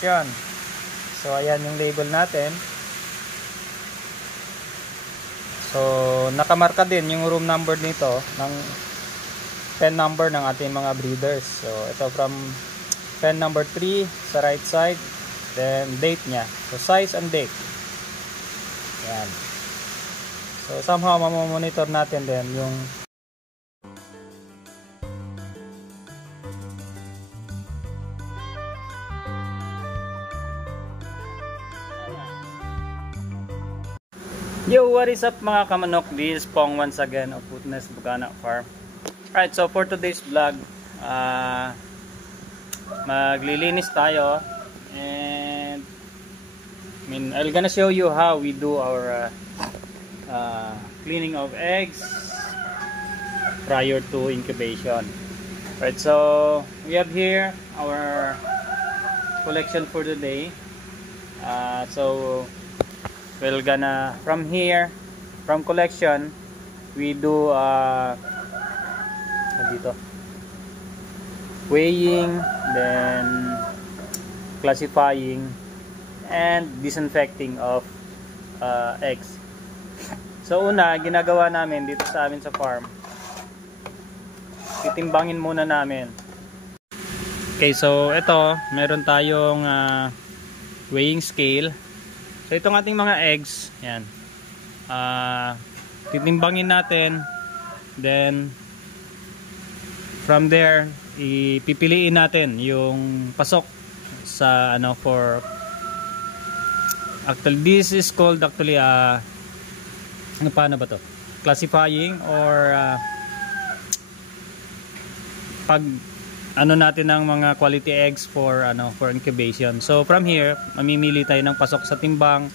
collection. So ayan yung label natin. So nakamarka din yung room number nito ng pen number ng ating mga breeders. So ito from pen number 3 sa right side, then date nya. So size and date. Yan. So somehow mamomonitor natin din yung Yo, what is up mga kamanok? This is Pong once again of Footness Bugana Farm. Alright, so for today's vlog, maglilinis tayo, and I'm gonna show you how we do our cleaning of eggs prior to incubation. Right, so we have here our collection for today. So we're gonna, from here, from collection, we do dito, weighing, then classifying and disinfecting of eggs. So una, ginagawa namin dito sa amin sa farm, titimbangin muna namin. Okay, so ito, meron tayong weighing scale. So itong ating mga eggs, yan, titimbangin natin, then from there ipipiliin natin yung pasok sa ano, for actually this is called actually ano, paano ba to, classifying or pag ano natin ng mga quality eggs for ano, for incubation. So from here mamimili tayo ng pasok sa timbang,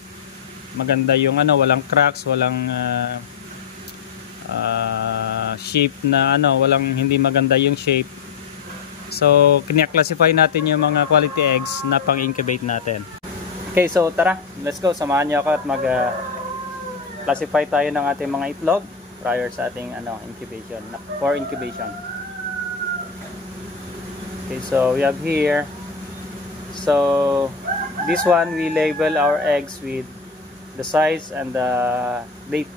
maganda yung ano, walang cracks, walang shape na ano, walang hindi maganda yung shape. So kina-classify natin yung mga quality eggs na pang-incubate natin. Okay, so tara, let's go, samahan niyo ako at mag classify tayo ng ating mga itlog prior sa ating ano, incubation, for incubation. Okay, so we have here, so this one we label our eggs with the size and the date.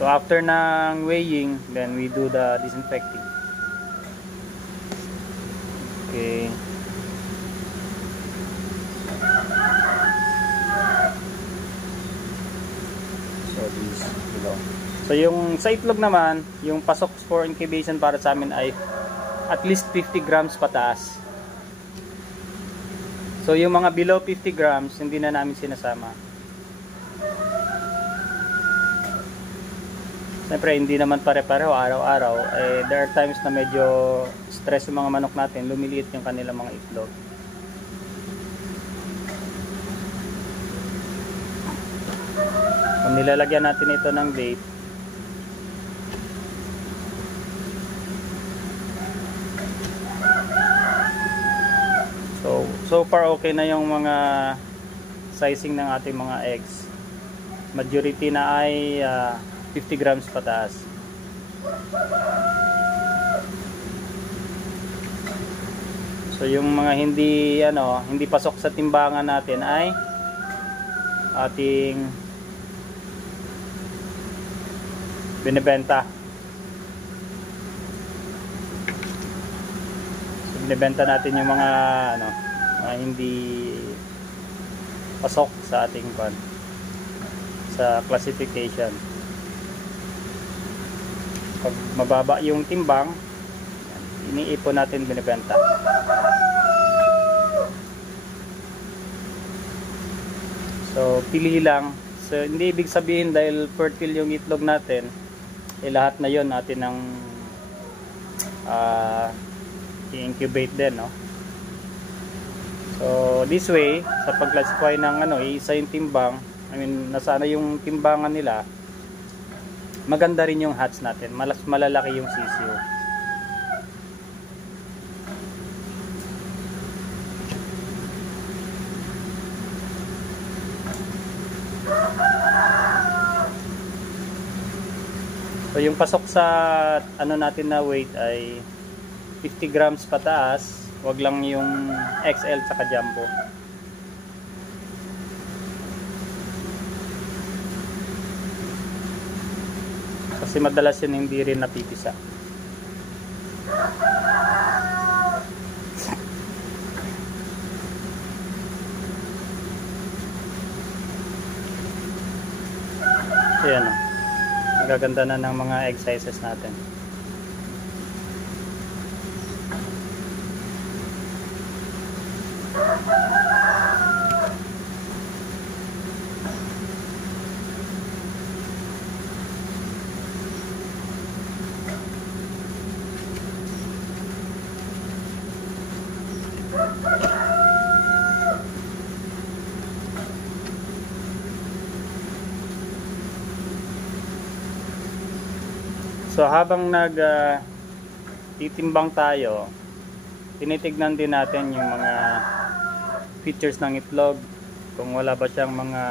So after ng weighing, then we do the disinfecting. Okay. So this below. So yung sa itlog naman, yung pasok for incubation para sa amin ay at least 50 grams pataas. So yung mga below 50 grams hindi na namin sinasama. Siyempre hindi naman pare-pareho araw-araw, there are times na medyo stress yung mga manok natin, lumiliit yung kanilang mga itlog. Kung nilalagyan natin ito ng date, so far okay na yung mga sizing ng ating mga eggs. Majority na ay 50 grams pataas. So yung mga hindi ano, hindi pasok sa timbangan natin ay ating binebenta. Binibenta natin yung mga ano, mga hindi pasok sa ating sa classification. Pag mababa yung timbang, iniipon natin, binibenta. So pili lang. So hindi ibig sabihin dahil fertile yung itlog natin, lahat na yon natin ng i-incubate din, no? So this way, sa pag-classify ng ano, isa yung timbang, I mean, nasana yung timbangan nila, maganda rin yung hatch natin, malalaki yung sisiyo. So yung pasok sa ano natin na weight ay 50 grams pataas, Wag lang yung XL saka jumbo. Kasi madalas yun hindi rin napipisa. Ayan o. Magaganda na ng mga egg sizes natin. So habang titimbang tayo, tinitignan din natin yung mga features ng itlog, kung wala ba siyang mga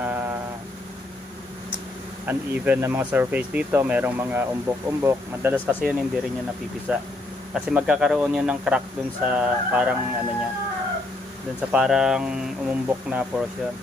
uneven na mga surface dito, merong mga umbok-umbok. Madalas kasi yun hindi rin yun napipisa, kasi magkakaroon yun ng crack dun sa parang ano niya, dun sa parang umumbok na portion.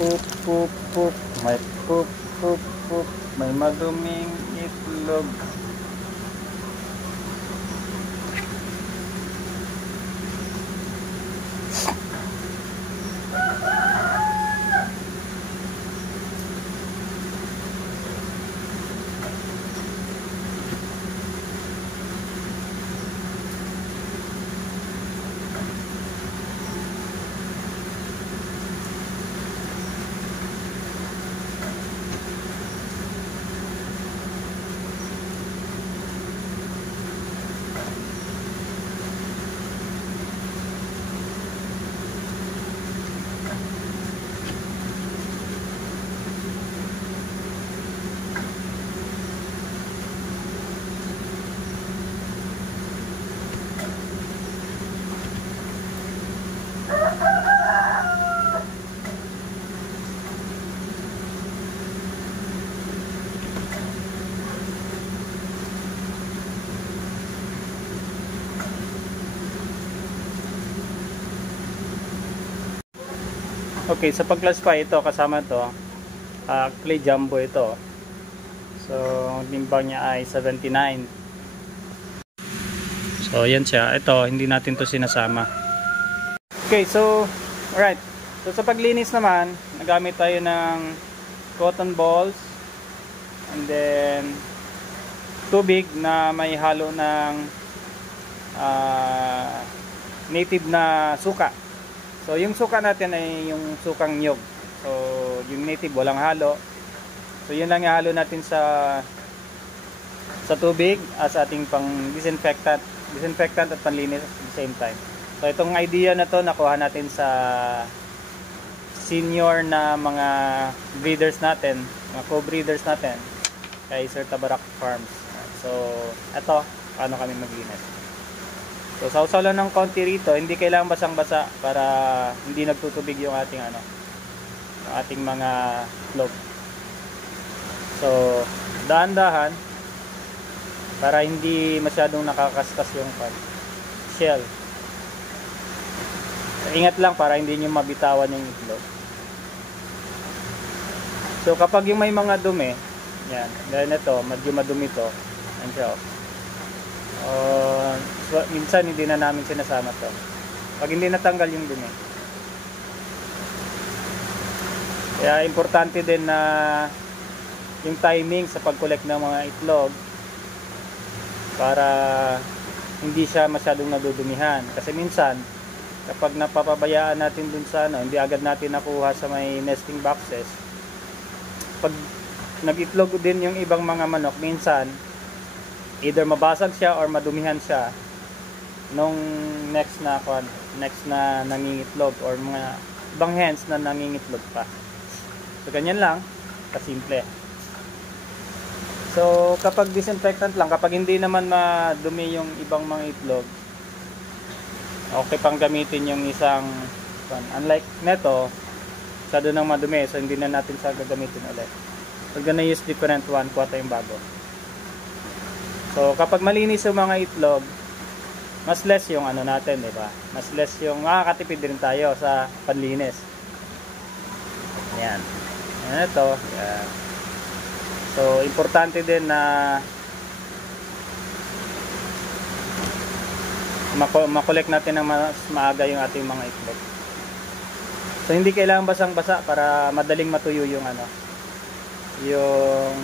Pup, pup, pup, may pup, pup, pup, may maduming itlog. Okay, sa pag-classify ito, kasama to, actually jumbo ito. So, timbang niya ay 79. So, yan siya. Ito, hindi natin to sinasama. Okay, so, alright. So, sa paglinis naman, nagamit tayo ng cotton balls, and then tubig na may halo ng native na suka. So yung suka natin ay yung sukang nyog. So yung native walang halo. So yun lang ihalo natin sa tubig as ating pang disinfectant at panlinis at the same time. So itong idea na to nakuha natin sa senior na mga breeders natin, mga co-breeders natin kay Sir Tabarak Farms. So ito, paano kami maglinis. So sausaw lang ng konti rito, hindi kailangang basang-basa para hindi nagtutubig yung ating yung ating mga itlog. So dahan-dahan para hindi masyadong nakakaskas yung shell. Ingat lang para hindi niyo mabitawan yung itlog. So kapag yung may mga dumi, yan, dahil ito, medyo madumi to, yan siya. So, minsan hindi na namin sinasama to pag hindi natanggal yung dumi. Kaya importante din na yung timing sa pag-collect ng mga itlog para hindi siya masyadong nadudumihan, kasi minsan kapag napapabayaan natin dun sa hindi agad natin nakuha sa may nesting boxes, pag nag-itlog din yung ibang mga manok, minsan either mabasag siya or madumihan siya nung next na nangingitlog or mga ibang hens na nangingitlog pa. So ganyan lang kasimple. So kapag disinfectant lang, kapag hindi naman madumi yung ibang mga itlog, okay pang gamitin yung isang unlike neto, masyado nang madumi, so hindi na natin sa gagamitin ulit. We're gonna use different one, kuha tayong bago. So kapag malinis yung mga itlog, mas less yung ano natin, di ba? Mas less yung makakatipid din tayo sa panlinis. Ayan. Ayan ito. Ayan. So importante din na makolek natin ng mas maaga yung ating mga itlog. So hindi kailangan basang-basa para madaling matuyo yung ano, yung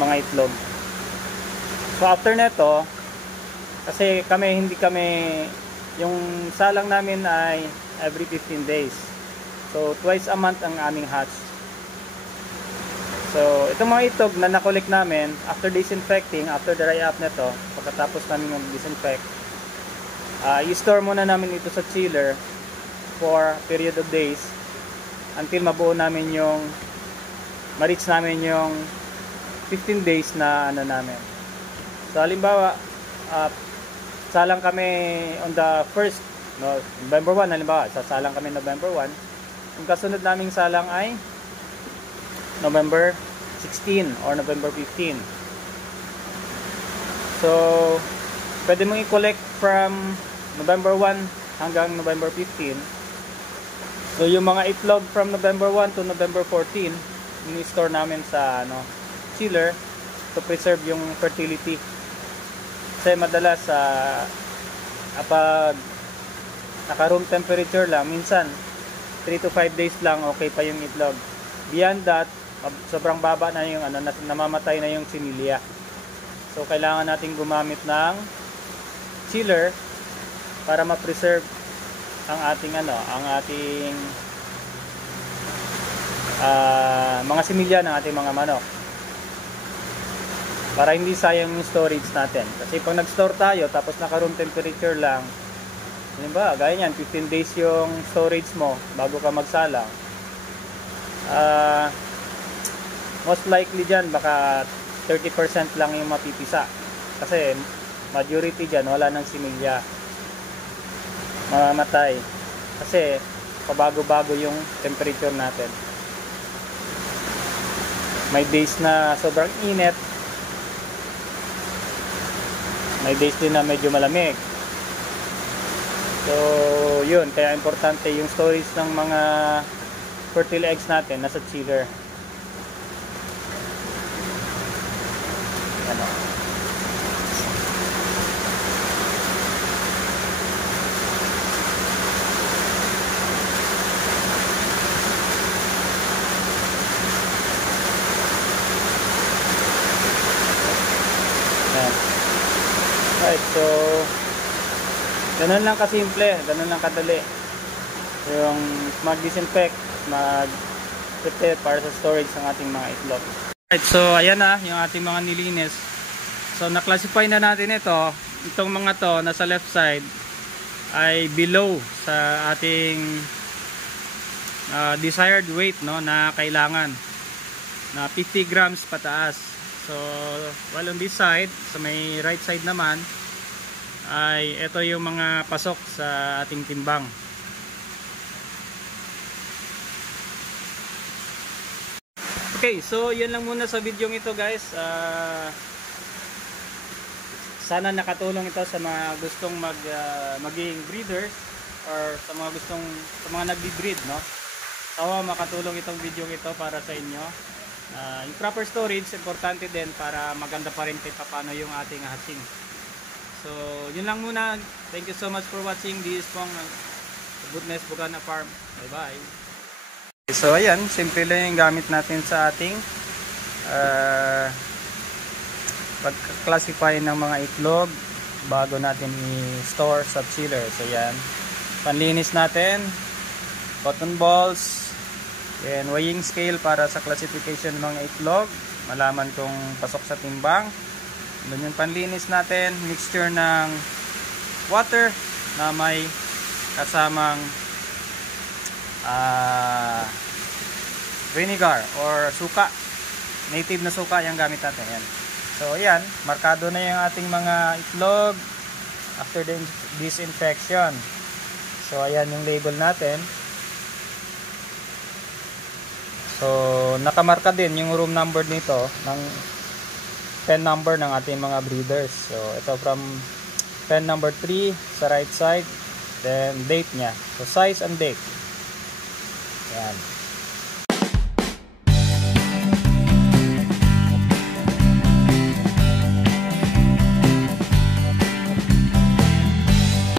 mga itlog. So after neto, kasi hindi kami yung salang namin ay every 15 days. So twice a month ang aming hatch. So itong mga itlog na nakolek namin after disinfecting, after dry up neto, pagkatapos namin mag-disinfect, i-store muna namin ito sa chiller for period of days until mabuo namin yung ma-reach namin yung 15 days na ano namin. So halimbawa salang kami on the first November 1, halimbawa sasalang kami November 1, ang kasunod naming salang ay November 16 or November 15. So pwede mong i-collect from November 1 hanggang November 15. So yung mga itlog from November 1 to November 14, ini-store namin sa chiller to preserve yung fertility. Kasi madalas kapag naka room temperature lang, minsan 3 to 5 days lang okay pa yung itlog. Beyond that, sobrang baba na yung namamatay na yung similya. So kailangan natin gumamit ng chiller para ma-preserve ang ating mga similya ng ating mga manok, para hindi sayang yung storage natin. Kasi pag nag-store tayo tapos naka room temperature lang, halimbawa gaya niyan 15 days yung storage mo bago ka magsalang, most likely dyan baka 30% lang yung mapipisa, kasi majority dyan wala nang similya, mamamatay kasi pabago-bago yung temperature natin. May days na sobrang init, may days din na medyo malamig. So yun, kaya importante yung storage ng mga fertile eggs natin nasa chiller. Right, so ganun lang kasimple, ganun lang kadali yung mag-disinfect, mag-prepare para sa storage ng ating mga itlog. Right, so ayan na yung ating mga nilinis. So na-classify na natin itong mga to nasa left side ay below sa ating desired weight na kailangan, na 50 grams pataas. So while on this side, sa may right side naman, ay ito yung mga pasok sa ating timbang. Okay, so yun lang muna sa video ito guys. Sana nakatulong ito sa mga gustong maging breeders, or sa mga nagbi-breed, makatulong itong video ito para sa inyo. Yung proper storage, importante din para maganda pa rin kahit paano yung ating hatching. So, yun lang muna. Thank you so much for watching this pong Goodness Bocana Farm. Bye-bye. So, ayan. Simple lang yung gamit natin sa ating pag-classify ng mga itlog bago natin i-store sa chiller. So, ayan. Panlinis natin. Cotton balls. And weighing scale para sa classification ng mga itlog, malaman kung pasok sa timbang. Doon yung panlinis natin, mixture ng water na may kasamang vinegar or suka, native na suka yung gamit natin. Yan. So ayan, markado na yung ating mga itlog after the disinfection. So ayan yung label natin. So nakamarka din yung room number nito ng pen number ng ating mga breeders. So ito from pen number 3 sa right side, then date niya. So size and date. Ayan.